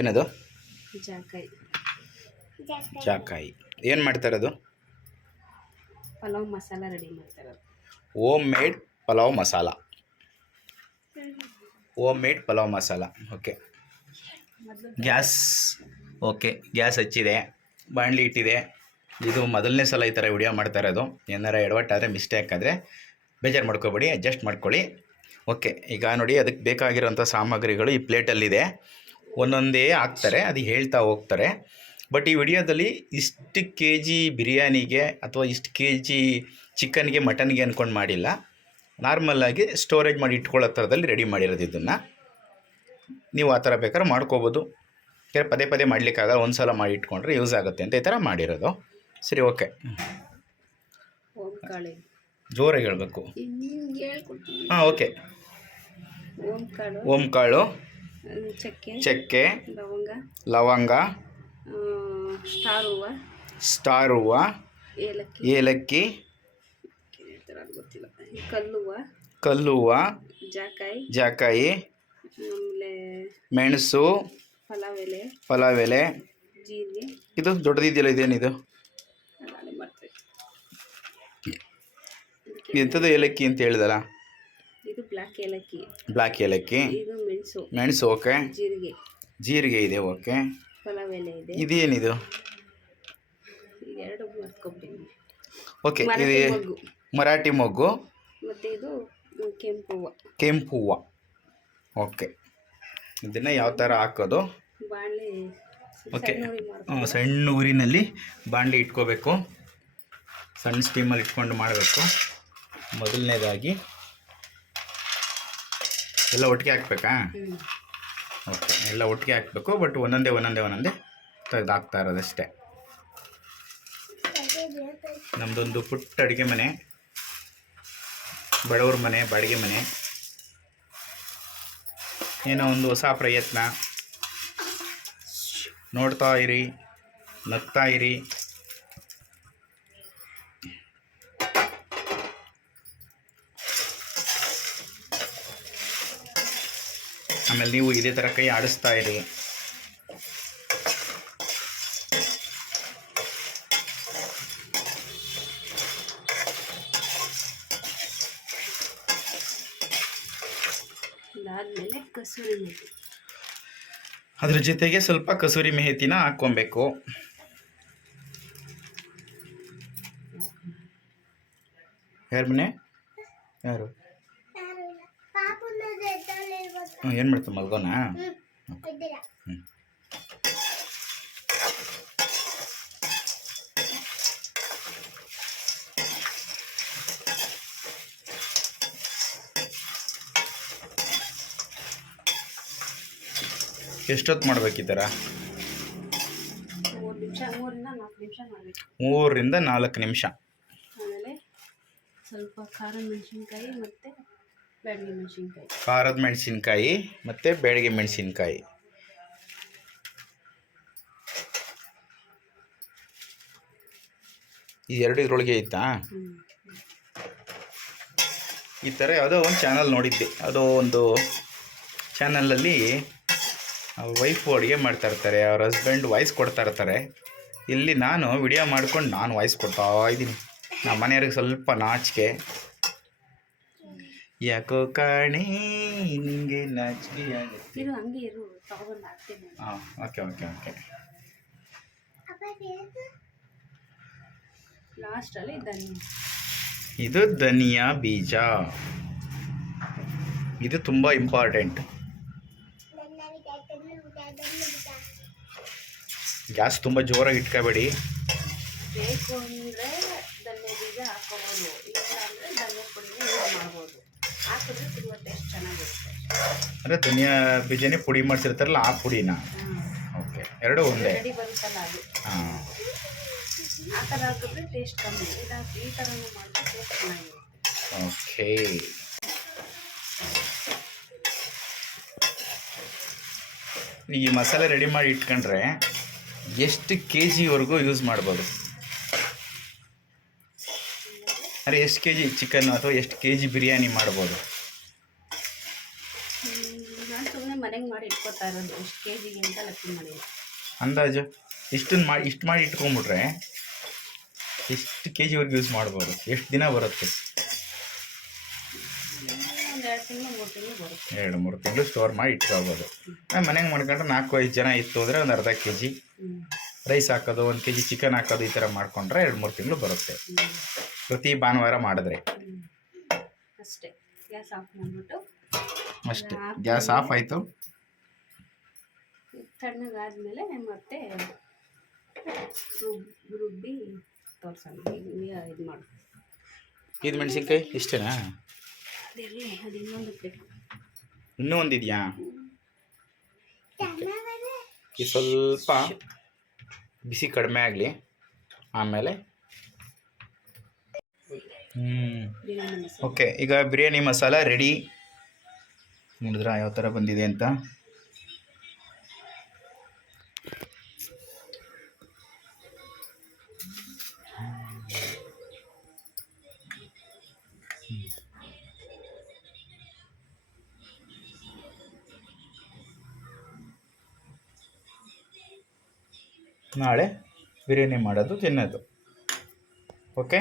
ಏನದು? ಜಾಕಾಯಿ. ಜಾಕಾಯಿ. ಏನು ಮಾಡ್ತಾರದು? ಪಲಾವ್ ಮಸಾಲ ರೆಡಿ ಮಾಡ್ತಾರದು. Home made pulao masala. Home made pulao masala. Okay. Gas ಹಚ್ಚಿದೆ, ಬಾಣಲಿ ಇಟ್ಟಿದೆ. ಇದು ಮೊದಲನೇ ಸಲ ಈ ಥರ ವಿಡಿಯೋ ಮಾಡ್ತಾ ಇರೋದು. ಏನಾರ ಎಡವಟ್ಟಾದರೆ ಮಿಸ್ಟೇಕ್ ಆದರೆ ಬೇಜಾರು ಮಾಡ್ಕೋಬೇಡಿ, ಅಡ್ಜಸ್ಟ್ ಮಾಡ್ಕೊಳ್ಳಿ. ಓಕೆ, ಈಗ ನೋಡಿ ಅದಕ್ಕೆ ಬೇಕಾಗಿರೋಂಥ ಸಾಮಗ್ರಿಗಳು ಈ ಪ್ಲೇಟಲ್ಲಿದೆ. ಒಂದೊಂದೇ ಹಾಕ್ತಾರೆ, ಅದು ಹೇಳ್ತಾ ಹೋಗ್ತಾರೆ. ಬಟ್ ಈ ವಿಡಿಯೋದಲ್ಲಿ ಇಷ್ಟು ಕೆ ಜಿ ಬಿರಿಯಾನಿಗೆ ಅಥವಾ ಇಷ್ಟು ಕೆ ಜಿ ಚಿಕನ್ಗೆ ಮಟನ್ಗೆ ಅಂದ್ಕೊಂಡು ಮಾಡಿಲ್ಲ. ನಾರ್ಮಲ್ಲಾಗಿ ಸ್ಟೋರೇಜ್ ಮಾಡಿ ಇಟ್ಕೊಳ್ಳೋ ಥರದಲ್ಲಿ ರೆಡಿ ಮಾಡಿರೋದು. ಇದನ್ನು ನೀವು ಆ ಥರ ಬೇಕಾದ್ರೆ ಮಾಡ್ಕೋಬೋದು. ಪದೇ ಪದೇ ಮಾಡಲಿಕ್ಕಾಗಲ್ಲ, ಒಂದು ಸಲ ಮಾಡಿ ಇಟ್ಕೊಂಡ್ರೆ ಯೂಸ್ ಆಗುತ್ತೆ ಅಂತ ಈ ಥರ ಮಾಡಿರೋದು. ಸರಿ, ಓಕೆ. ಜೋರಾಗಿ ಹೇಳಬೇಕು. ಹಾಂ, ಓಕೆ. ಓಂಕಾಳು, ಚಕ್ಕೆ, ಲವಂಗ, ಸ್ಟಾರ್ ಹೂವು, ಏಲಕ್ಕಿ, ಕಲ್ಲುವ, ಜಾಕಾಯಿ, ಮೆಣಸು, ಪಲಾವ್ ಎಲೆ. ಇದು ದೊಡ್ಡದಿದೆಯಲ್ಲ, ಇದೇನಿದು? ಎಂಥದ್ದು ಏಲಕ್ಕಿ ಅಂತ ಹೇಳಿದಲ್ಲ? ಬ್ಲ್ಯಾಕ್ ಏಲಕ್ಕಿ. ಮೆಣಸು, ಓಕೆ. ಜೀರಿಗೆ ಇದೆ, ಓಕೆ. ಇದೇನಿದು? ಓಕೆ, ಇದು ಮರಾಠಿ ಮೊಗ್ಗು. ಕೆಂಪು ಹೂವು. ಓಕೆ, ಇದನ್ನು ಯಾವ ಥರ ಹಾಕೋದು? ಓಕೆ, ಸಣ್ಣ ಊರಿನಲ್ಲಿ ಬಾಣಲಿ ಇಟ್ಕೋಬೇಕು. ಸಣ್ಣ ಸ್ಟೀಮಲ್ಲಿ ಇಟ್ಕೊಂಡು ಮಾಡಬೇಕು. ಮೊದಲನೇದಾಗಿ ಎಲ್ಲ ಒಟ್ಟಿಗೆ ಹಾಕ್ಬೇಕಾ? ಓಕೆ, ಎಲ್ಲ ಒಟ್ಟಿಗೆ ಹಾಕಬೇಕು. ಬಟ್ ಒಂದೊಂದೇ ತೆಗೆದು ಹಾಕ್ತಾ ಇರೋದಷ್ಟೇ. ನಮ್ಮದೊಂದು ಪುಟ್ಟ ಅಡುಗೆ ಮನೆ, ಬಡವ್ರ ಮನೆ, ಬಾಡಿಗೆ ಮನೆ. ಏನೋ ಒಂದು ಹೊಸ ಪ್ರಯತ್ನ. ನೋಡ್ತಾ ಇರಿ, ನಗ್ತಾ ಇರಿ. ಆಮೇಲೆ ನೀವು ಇದೇ ಥರ ಕೈ ಆಡಿಸ್ತಾ ಇರಿ. ಅದ್ರ ಜೊತೆಗೆ ಸ್ವಲ್ಪ ಕಸೂರಿ ಮೆಹತಿನ ಹಾಕ್ಕೊಬೇಕು. ಯಾರು ಮನೆ? ಯಾರು? ಏನು ಮಾಡ್ತಾ ಮಲ್ಗೋಣ? ಎಷ್ಟೊತ್ತು ಮಾಡ್ಬೇಕು ಈ ಥರ? 3 ರಿಂದ 4 ನಿಮಿಷ. ಆಮೇಲೆ ಸ್ವಲ್ಪ ಖಾರದ ಮೆಣಸಿನ್ಕಾಯಿ ಮತ್ತು ಬ್ಯಾಡಗಿ ಮೆಣಸಿನ್ಕಾಯಿ. ಖಾರದ ಮೆಣಸಿನ್ಕಾಯಿ ಮತ್ತು ಬ್ಯಾಡಗಿ ಮೆಣಸಿನ್ಕಾಯಿ. ಈ ಎರಡು ಇದರೊಳಗೆ ಐತಾ? ಈ ಥರ ಯಾವುದೋ ಒಂದು ಚಾನಲ್ ನೋಡಿದ್ದೆ. ಯಾವುದೋ ಒಂದು ಚಾನಲಲ್ಲಿ ಅವ್ರ ವೈಫು ಅಡುಗೆ ಮಾಡ್ತಾ ಇರ್ತಾರೆ, ಅವ್ರ ಹಸ್ಬೆಂಡ್ ವಾಯ್ಸ್ ಕೊಡ್ತಾ ಇರ್ತಾರೆ. ಇಲ್ಲಿ ನಾನು ವಿಡಿಯೋ ಮಾಡ್ಕೊಂಡು ನಾನು ವಾಯ್ಸ್ ಕೊಡ್ತಾ ಇದ್ದೀನಿ. ನಮ್ಮ ಮನೆಯವ್ರಿಗೆ ಸ್ವಲ್ಪ ನಾಚಿಕೆ. ಯಾಕೋ ಕಾಣೆ ನಿಂಗೆ ನಾಚಿಕೆ ಆಗುತ್ತೆ. ಹಾಂ, ಓಕೆ. ಇದು ಧನಿಯಾ ಬೀಜ. ಇದು ತುಂಬ ಇಂಪಾರ್ಟೆಂಟ್. ಗ್ಯಾಸ್ ತುಂಬ ಜೋರಾಗಿ ಇಟ್ಕೋಬೇಡಿ. ಬೇಕು ಅಂದರೆ ಧನಿಯಾ ಬೀಜ ಹಾಕೋಬೋದು, ಇಲ್ಲ ಅಂದರೆ ಧನಿಯಾ ಪುಡಿನ ಯೂಸ್ ಮಾಡ್ಬೋದು. ಹಾಕಿದ್ರೆ ತುಂಬ ಟೇಸ್ಟ್ ಚೆನ್ನಾಗಿರುತ್ತೆ. ಅಂದರೆ ಧನಿಯಾ ಬೀಜನೇ ಪುಡಿ ಮಾಡಿಸಿರ್ತಾರಲ್ಲ, ಆ ಪುಡಿನ? ಓಕೆ, ಎರಡೂ ಒಂದೇ ರೆಡಿ ಬರುತ್ತಲ್ಲ ಅದು. ಹಾಂ, ಆ ಥರ ಹಾಕಿದ್ರೆ ಟೇಸ್ಟ್ ಕಮ್ಮಿ. ಈ ಥರನೂ ಮಾಡಿದ್ರೆ ಟೇಸ್ಟ್ ಚೆನ್ನಾಗಿರುತ್ತೆ. ಓಕೆ. ಈ ಮಸಾಲೆ ರೆಡಿ ಮಾಡಿ ಇಟ್ಕೊಂಡ್ರೆ ಎಷ್ಟು ಕೆ ಜಿವರೆಗೂ ಯೂಸ್ ಮಾಡ್ಬೋದು. ಅಂದರೆ ಎಷ್ಟು ಕೆ ಜಿ ಚಿಕನ್ ಅಥವಾ ಎಷ್ಟು ಕೆ ಜಿ ಬಿರಿಯಾನಿ ಮಾಡ್ಬೋದು? ನಾನು ಸುಮ್ಮನೆ ಮನೆಗೆ ಮಾಡಿ ಇಟ್ಕೊತಾ ಇರೋದು, ಎಷ್ಟು ಕೆ ಜಿಗೆ ಅಂತ ಲೆಕ್ಕ ಮಾಡಿ. ಅಂದಾಜು ಇಷ್ಟು ಮಾಡಿ ಇಟ್ಕೊಂಬಿಟ್ರೆ ಎಷ್ಟು ಕೆ ಜಿವರೆಗೆ ಯೂಸ್ ಮಾಡ್ಬೋದು? ಎಷ್ಟು ದಿನ ಬರುತ್ತೆ? ಒಂದು 2 ತಿಂಗಳು 3 ತಿಂಗಳು ಬರುತ್ತೆ. 2-3 ತಿಂಗಳು ಸ್ಟೋರ್ ಮಾಡಿ ಇಟ್ಕೋಬೋದು. ಮನೆಗೆ ಮಾಡ್ಕೊಂಡ್ರೆ 4-5 ಜನ ಇತ್ತು ಅಂದರೆ ಒಂದು ಅರ್ಧ ಕೆ ಜಿ ರೈಸ್ ಹಾಕೋದು, 1 ಕೆ ಜಿ ಚಿಕನ್ ಹಾಕೋದು, ಈ ಥರ ಮಾಡ್ಕೊಂಡ್ರೆ 2-3 ತಿಂಗಳು ಬರುತ್ತೆ ಪ್ರತಿ ಭಾನುವಾರ ಮಾಡಿದ್ರೆ. ಅಷ್ಟೇ. ಗ್ಯಾಸ್ ಆಫ್ ಮಾಡಿಬಿಟ್ಟು ಅಷ್ಟೇ. ಗ್ಯಾಸ್ ಆಫ್ ಆಯಿತು. ತಣ್ಣಗಾದ್ಮೇಲೆ ಮತ್ತೆ ರುಬ್ಬಿ ತೋರ್ಸೋಣ. ಇದು ಮಾಡು. ಇದು ಮೆಣಸಿನ್ಕಾಯಿ ಇಷ್ಟೇನಾ? ಅದಿರಲಿ, ಅದು ಇನ್ನೊಂದು ಪ್ಲೇಟ್. ಇನ್ನೂ ಒಂದಿದೆಯಾ? ಇದು ಸ್ವಲ್ಪ ಬಿಸಿ ಕಡಿಮೆ ಆಗಲಿ, ಆಮೇಲೆ ಓಕೆ. ಈಗ ಬಿರಿಯಾನಿ ಮಸಾಲ ರೆಡಿ. ನೋಡಿದ್ರ ಯಾವ ಥರ ಬಂದಿದೆ ಅಂತ. ನಾಳೆ ಬಿರಿಯಾನಿ ಮಾಡೋದು, ತಿನ್ನೋದು. ಓಕೆ.